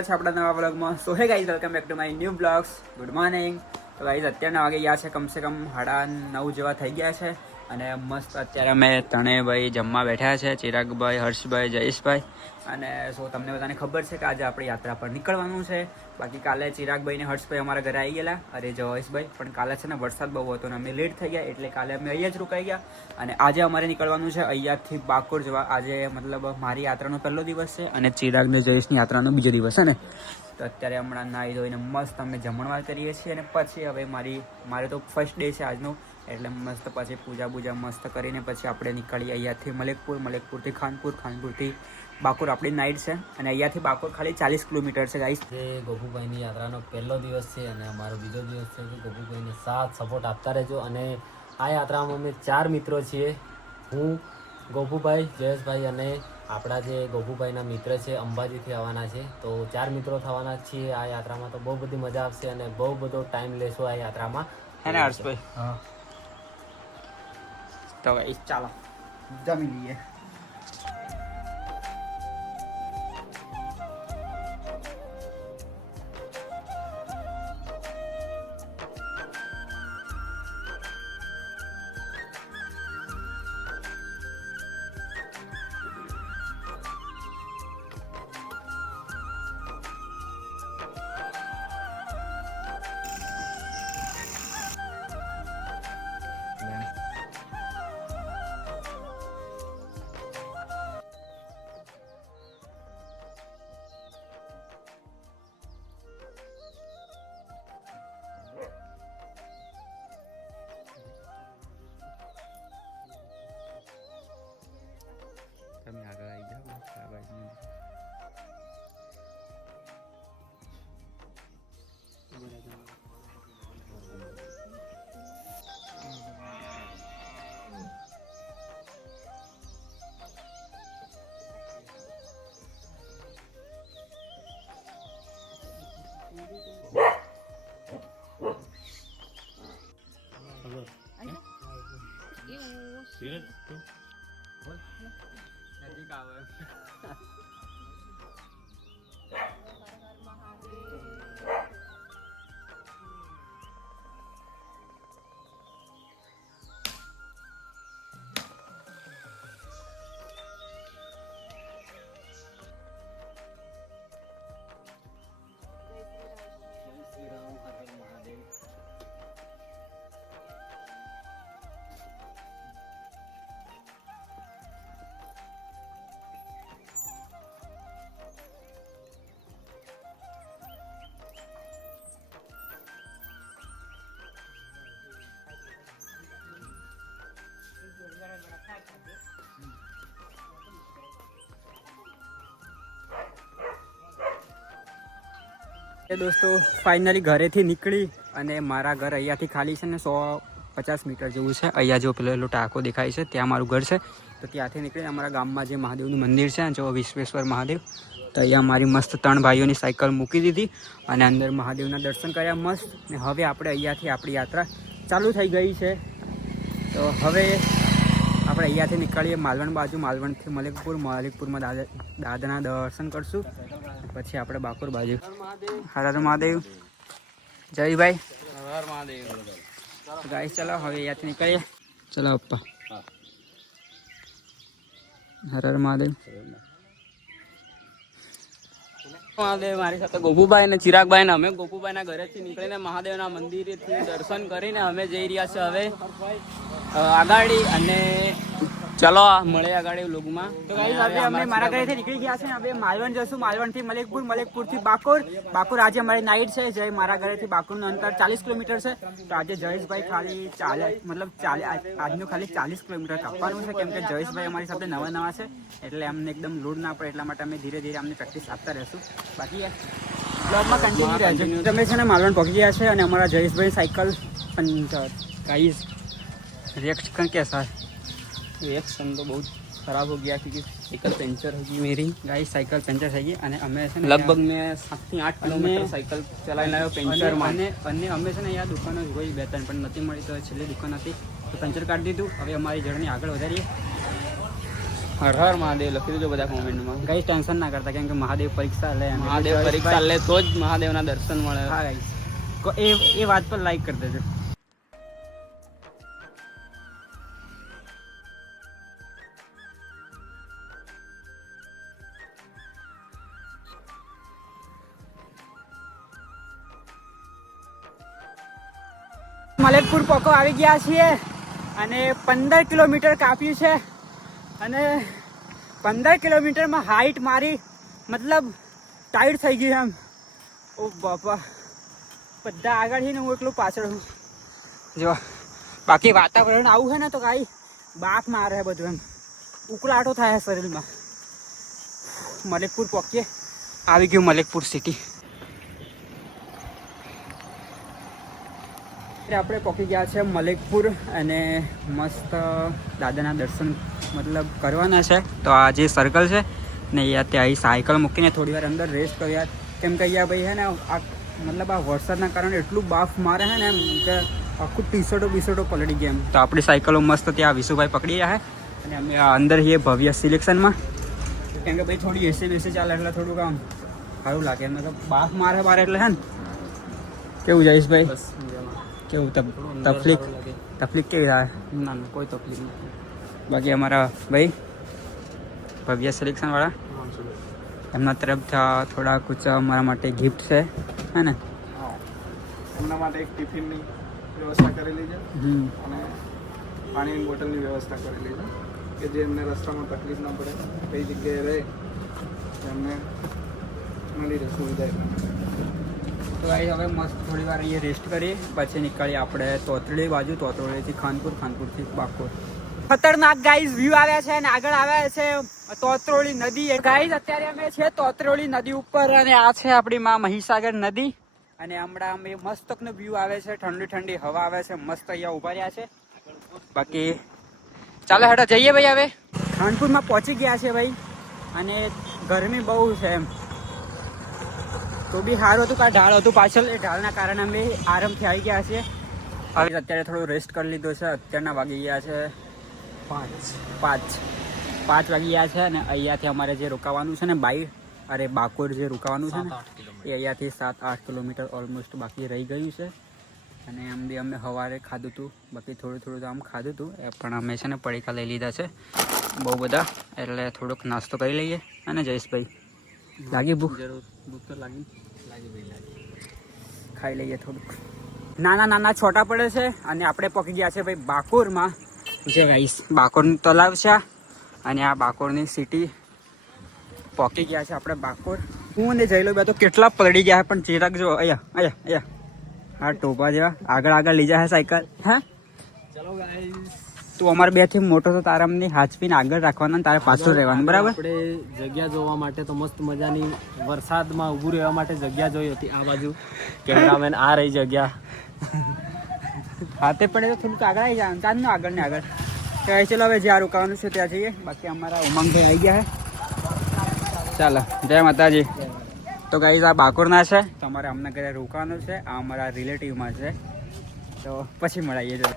સ્વાગત છે આપણા નવા વ્લોગમાં. So hey guys, welcome back to my new vlogs. Good morning. તો ગાઈઝ અત્યારના વાગે ગયા છે કમસે કમ 9:30 જેવા થઈ ગયા છે અને મસ્ત અત્યારે અમે ત્રણેય જમવા બેઠા છે. ચિરાગભાઈ, હર્ષભાઈ, જયેશભાઈ. અને સો તમને બધાને ખબર છે કે આજે આપણે યાત્રા પર નીકળવાનું છે. બાકી કાલે ચિરાગભાઈ ને હર્ષભાઈ અમારા ઘરે આવી ગયેલા, અરે જયેશભાઈ, પણ કાલે છે ને વરસાદ બહુ હતો ને અમે લેટ થઈ ગયા, એટલે કાલે અમે અહીંયા જ રોકાઈ ગયા. અને આજે અમારે નીકળવાનું છે અહીંયાથી બાકોર જવા. આજે મતલબ મારી યાત્રાનો પહેલો દિવસ છે અને ચિરાગ ને જયેશની યાત્રાનો બીજો દિવસ છે ને. તો અત્યારે હમણાં નાહી ધોઈને મસ્ત અમે જમણવાર કરીએ છીએ અને પછી હવે મારે તો ફર્સ્ટ ડે છે આજનો, એટલે મસ્ત પછી પૂજા મસ્ત કરીને પછી આપણે નીકળીએ અહીંયાથી મલેકપુરથી ખાનપુરથી બાકોર આપણી નાઇટ છે. અને અહીંયાથી બાકોર ખાલી 40 કિલોમીટર છે ગાઈસ. જે ગોપુભાઈની યાત્રાનો પહેલો દિવસ છે અને અમારો બીજો દિવસ છે. કે ગોપુભાઈને સાથ સપોર્ટ આપતા રહેજો. અને આ યાત્રામાં અમે 4 મિત્રો છીએ. હું, ગોપુભાઈ, જયેશભાઈ અને આપણા જે ગોપુભાઈના મિત્ર છે અંબાજીથી આવવાના છે. તો 4 મિત્રો થવાના છીએ આ યાત્રામાં. તો બહુ બધી મજા આવશે અને બહુ બધો ટાઈમ લેશો આ યાત્રામાં. હે ને હર્ષભાઈ? હા. તો ગાઈસ ચાલો જમી લઈએ. તમે આગળ આવી જાઓ. નજીક આવે. દોસ્તો ફાઇનલી ઘરેથી નીકળી અને મારા ઘર અહીંયાથી ખાલી છે ને 150 મીટર જેવું છે. અહીંયા જો પેલો ટાંકો દેખાય છે ત્યાં મારું ઘર છે. તો ત્યાંથી નીકળીને અમારા ગામમાં જે મહાદેવનું મંદિર છે જો વિશ્વેશ્વર મહાદેવ, તો અહીંયા મારી મસ્ત 3 ભાઈઓની સાયકલ મૂકી દીધી અને અંદર મહાદેવના દર્શન કર્યા મસ્ત. ને હવે આપણે અહીંયાથી આપણી યાત્રા ચાલુ થઈ ગઈ છે. તો હવે આપણે અહીંયાથી નીકળીએ માલવણ બાજુ, માલવણથી મલેકપુરમાં દાદાના દર્શન કરશું, પછી આપણે બાકોર બાજુ. હર હર મહાદેવ. જયભાઈ હર મહાદેવ. ગાઈસ ચલો હવે અહીંયાથી નીકળીએ. ચલો અપ્પા. હર હર મહાદેવ. મહાદેવ મારી સાથે ગોપુભાઈ અને ચિરાગભાઈ ને અમે ગોપુભાઈના ઘરેથી નીકળીને મહાદેવના મંદિરેથી દર્શન કરીને અમે જઈ રહ્યા છે હવે આગાડી. અને ચલો મળે આગાડી લોગમાં. તો ગાઈસ હવે અમે મારા ઘરેથી નીકળી ગયા છે. હવે માલવણ જશું, માલવણથી મલેકપુરથી બાકોર આજે અમારી નાઇટ છે. જય મારા ઘરેથી બાકોરનું અંતર 40 કિલોમીટર છે. તો આજે જયેશભાઈ ખાલી આજનું ખાલી 40 કિલોમીટર કાપવાનું છે, કેમ કે જયેશભાઈ અમારી સાથે નવા છે એટલે અમને એકદમ લોડ ના પડે, એટલા માટે અમે ધીરે અમને પ્રેક્ટિસ આપતા રહેશું. બાકી બ્લોગમાં કન્ટિન્યુ રહેજો. તમે છે ને માલવણ પહોંચી ગયા છે અને અમારા Jayeshbhai cycle puncture. Guys reaction कैसा है? रिएक्शन तो बहुत खराब हो गया क्योंकि साइकिल पंचर होगी मेरी. गाइस साइकिल पंचर થઈ ગઈ અને અમે છે ને લગભગ મેં 7 થી 8 કિલોમીટર સાયકલ ચલાવીને આવ્યો પંચર માં. અને અમે છે ને અહીંયા દુકાનો જોઈ 2-3 પણ નથી મળી, તો છેલ્લી દુકાન હતી તો પંચર કાઢી દીધું. હવે અમારી જર્ની આગળ વધારીએ. હર હર મહાદેવ લખી દેજો બધા કોમેન્ટમાં. ગાઈસ ટેન્શન ના કરતા કેમ કે મહાદેવ પરીક્ષા લે અને મહાદેવ પરીક્ષા લે તો જ મહાદેવના દર્શન મળે. હા ગાઈસ એ વાત પર લાઈક કરી દેજો. મલેકપુર પોકો આવી ગયા છીએ અને 15 કિલોમીટર કાપ્યું છે અને 15 કિલોમીટરમાં હાઈટ મારી મતલબ ટાઈટ થઈ ગઈ એમ. ઓ બાપા, બધા આગળ છે ને હું એકલું પાછળ છું. જો બાકી વાતાવરણ આવું છે ને તો કાંઈ બાપ મારે બધું એમ ઉકળાટો થાય શરીરમાં. મલેકપુર પહોંચીએ, આવી ગયું મલેકપુર સિટી. આપણે પહોંચી ગયા છે મલેકપુર અને મસ્ત દાદાના દર્શન મતલબ કરવાના છે. તો આ જે સર્કલ છે ને અહીંયા ત્યાં સાયકલ મૂકીને થોડી વાર અંદર રેસ્ટ કર્યા કેમ કે અહીંયા ભાઈ છે ને આ મતલબ આ વરસાદના કારણે એટલું બાફ મારે છે ને એમ કે આખું ટી-શર્ટો પલળી ગયા એમ. તો આપણી સાયકલો મસ્ત ત્યાં વિશુભાઈ પકડી રહ્યા છે અને અમે અંદર છીએ ભવ્ય સિલેક્શનમાં કેમ કે ભાઈ થોડી એસી બેસી ચાલે એટલે થોડું કામ સારું લાગે એમ. તો બાફ મારે બારે એટલે છે ને કેવું જઈશ ભાઈ? બસ કેવું તકલીફ કેવી થાય? ના ના કોઈ તકલીફ નથી. બાકી અમારા ભાઈ ભવ્ય સિલેક્શનવાળા એમના તરફથી થોડા કુછ અમારા માટે ગિફ્ટ છે હે ને? એમના માટે એક ટિફિનની વ્યવસ્થા કરેલી છે અને પાણીની બોટલની વ્યવસ્થા કરેલી છે કે જે એમને રસ્તામાં તકલીફ ના પડે, કઈ જગ્યાએ રહે એમને મળી રહે સુવિધા. તો ગાઈસ હવે મસ્ત થોડી વાર અહીંયા રેસ્ટ કરીએ પછી નીકળીએ આપણે તોતરડી બાજુ. તોતરડીથી ખાનપુર, ખાનપુરથી બાકોર. ખતરનાક ગાઈસ વ્યૂ આવ્યા છે અને આગળ આવ્યા છે તોતરોળી નદી. ગાઈસ અત્યારે અમે છે તોતરોળી નદી ઉપર અને આ છે આપણી માં મહીસાગર નદી અને હમણાં અમે મસ્તનો વ્યૂ આવે છે, ઠંડી ઠંડી હવા આવે છે, મસ્ત અહીંયા ઉભા રહ્યા છે. બાકી ચાલો હેડો જઈએ ભાઈ. હવે ખાનપુરમાં પહોંચી ગયા છે ભાઈ અને ગરમી બહુ છે એમ. તો બી સારું હતું કાં ઢાળ હતું પાછળ, એ ઢાળના કારણે અમે આરામથી આવી ગયા છીએ. હવે અત્યારે થોડો રેસ્ટ કરી લીધો છે. અત્યારના વાગી ગયા છે 5 વાગી ગયા છે અને અહીંયાથી અમારે જે રોકાવાનું છે ને બાકોર જે રોકાવાનું છે ને એ અહીંયાથી 7-8 કિલોમીટર ઓલમોસ્ટ બાકી રહી ગયું છે. અને એમ બી અમે સવારે ખાધું હતું, બાકી થોડું તો આમ ખાધું હતું એ પણ અમે છે ને પડીકા લઈ લીધા છે બહુ બધા, એટલે થોડોક નાસ્તો કરી લઈએ. અને જયેશભાઈ લાગી ભૂખ? ભૂખ તો લાગી ખાઈ લઈએ થોડુંક. નાના છોટા પડે છે અને આપણે પહોંચી ગયા છે ભાઈ બાકોરમાં. જે ગાઈસ બાકોરનું તલાવ છે અને આ બાકોરની સિટી પહોંચી ગયા છે આપણે બાકોર. હું ને જઈ લો બે તો કેટલા પલળી ગયા પણ ચિરાગ જો અહીંયા આ ટોપા જેવા આગળ લઈ જાય સાયકલ. હે ચલો ગાઈસ, તું અમારે બે થી મોટો તો તારા અમને હાચપીને આગળ રાખવાના, તારે પાછળ રહેવાનું બરાબર. આપણે જગ્યા જોવા માટે તો મસ્ત મજાની વરસાદમાં ઊભું રહેવા માટે જગ્યા જોઈ હતી. આ બાજુ કેમેરામેન આ રહી જગ્યા. હાથે પડે તો થોડુંક આગળ આવી જાય, ચાંદ નો આગળ ને આગળ. ચલો હવે જ્યાં રોકાવાનું છે ત્યાં જઈએ. બાકી અમારા ઉમંગભાઈ આવી ગયા છે. ચાલો જય માતાજી. તો ગાઈઝ આ બાકોરના છે, તો અમારે અમને ઘરે રોકાવાનું છે. આ અમારા રિલેટિવમાં છે, તો પછી મળાઈએ. જો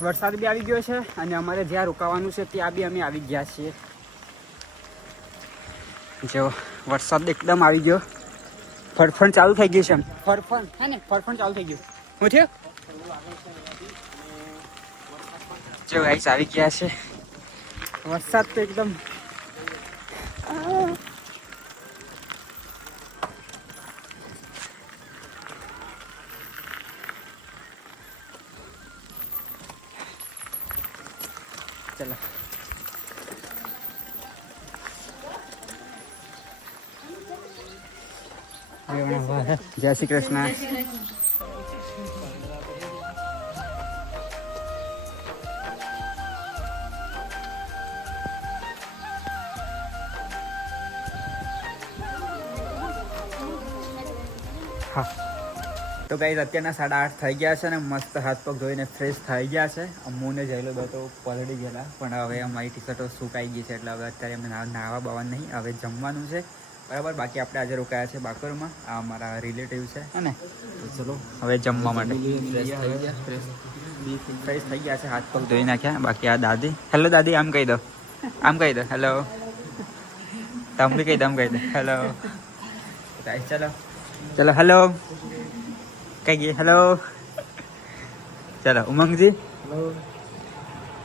વરસાદ બી આવી ગયો છે અને અમારે જ્યાં રોકાવાનું છે ત્યાં બી અમે આવી ગયા છીએ. જો વરસાદ એકદમ આવી ગયો, ફરફણ ચાલુ થઈ ગયું છે એમ. ફરફણ ચાલુ થઈ ગયું. હું થયું જો ગાઈસ આવી ગયા છે. વરસાદ તો એકદમ ચલો જય શ્રી કૃષ્ણ. હા તો ગાઈઝ અત્યારના 8:30 થઈ ગયા છે ને મસ્ત હાથ પગ ધોઈને ફ્રેશ થઈ ગયા છે. અમ્મુને જઈલો બે તો પલળી ગયેલા પણ હવે અમારી ટી શર્ટો સુકાઈ ગઈ છે એટલે હવે અત્યારે અમે નાહવા બાવા નહીં, હવે જમવાનું છે બરાબર. બાકી આપણે આજે રોકાયા છે બાકોરમાં, આ અમારા રિલેટિવ છે અને તો ચલો હવે જમવા માટે ફ્રેશ થઈ ગયા ફ્રેશ થઈ ગયા છે, હાથ પગ ધોઈ નાખ્યા. બાકી આ દાદી, હેલો દાદી આમ કહી દો, આમ કહી દો હેલો. તમે બી કહી દો, આમ કહી દો હેલો. ચલો ચલો હેલો કઈ ગઈ હેલો. ચલો ઉમંગજી હેલો.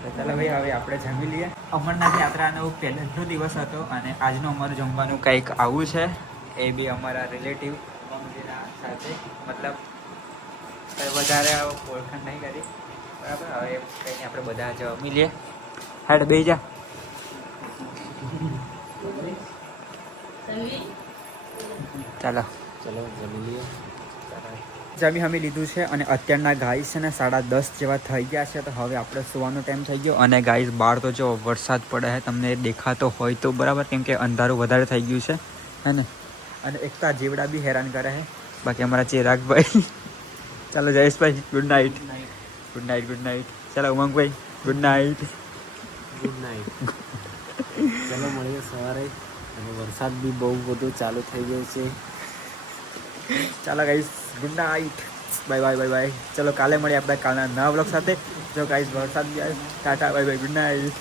તો ચાલો ભાઈ હવે આપણે જમી લઈએ. અમરનાથ યાત્રાનો પહેલો દિવસ હતો અને આજનું અમારું જમવાનું કંઈક આવું છે. એ બી અમારા રિલેટિવ ઉમંગજીના સાથે, મતલબ કંઈ વધારે ઓળખાણ નહીં કરી બરાબર. હવે કંઈ આપણે બધા જમી લઈએ. હેડ બે જા. ચાલો ચલો જમી લઈએ. જમી હમી લીધું છે અને અત્યારના ગાઈસ છે ને 10:30 જેવા થઈ ગયા છે. તો હવે આપણે સુવાનો ટાઈમ થઈ ગયો અને ગાઈસ બહાર તો જો વરસાદ પડે છે, તમને દેખાતો હોય તો બરાબર, કેમ કે અંધારું વધારે થઈ ગયું છે હે ને. અને એક તો આ જીવડા બી હેરાન કરે છે. બાકી અમારા ચિરાગભાઈ ચાલો Jayeshbhai good night. Good night good night. ચાલો Umangbhai good night. Good night. ચલો મળીએ સવારે. અને વરસાદ બી બહુ બધું ચાલુ થઈ ગયું છે. ચાલો guys good night. Bye bye bye bye. ચલો કાલે મળીએ આપણે કાલના નવા વ્લોગ સાથે. જો ગાઈસ વરસાદ બી આવે Tata bye bye good night.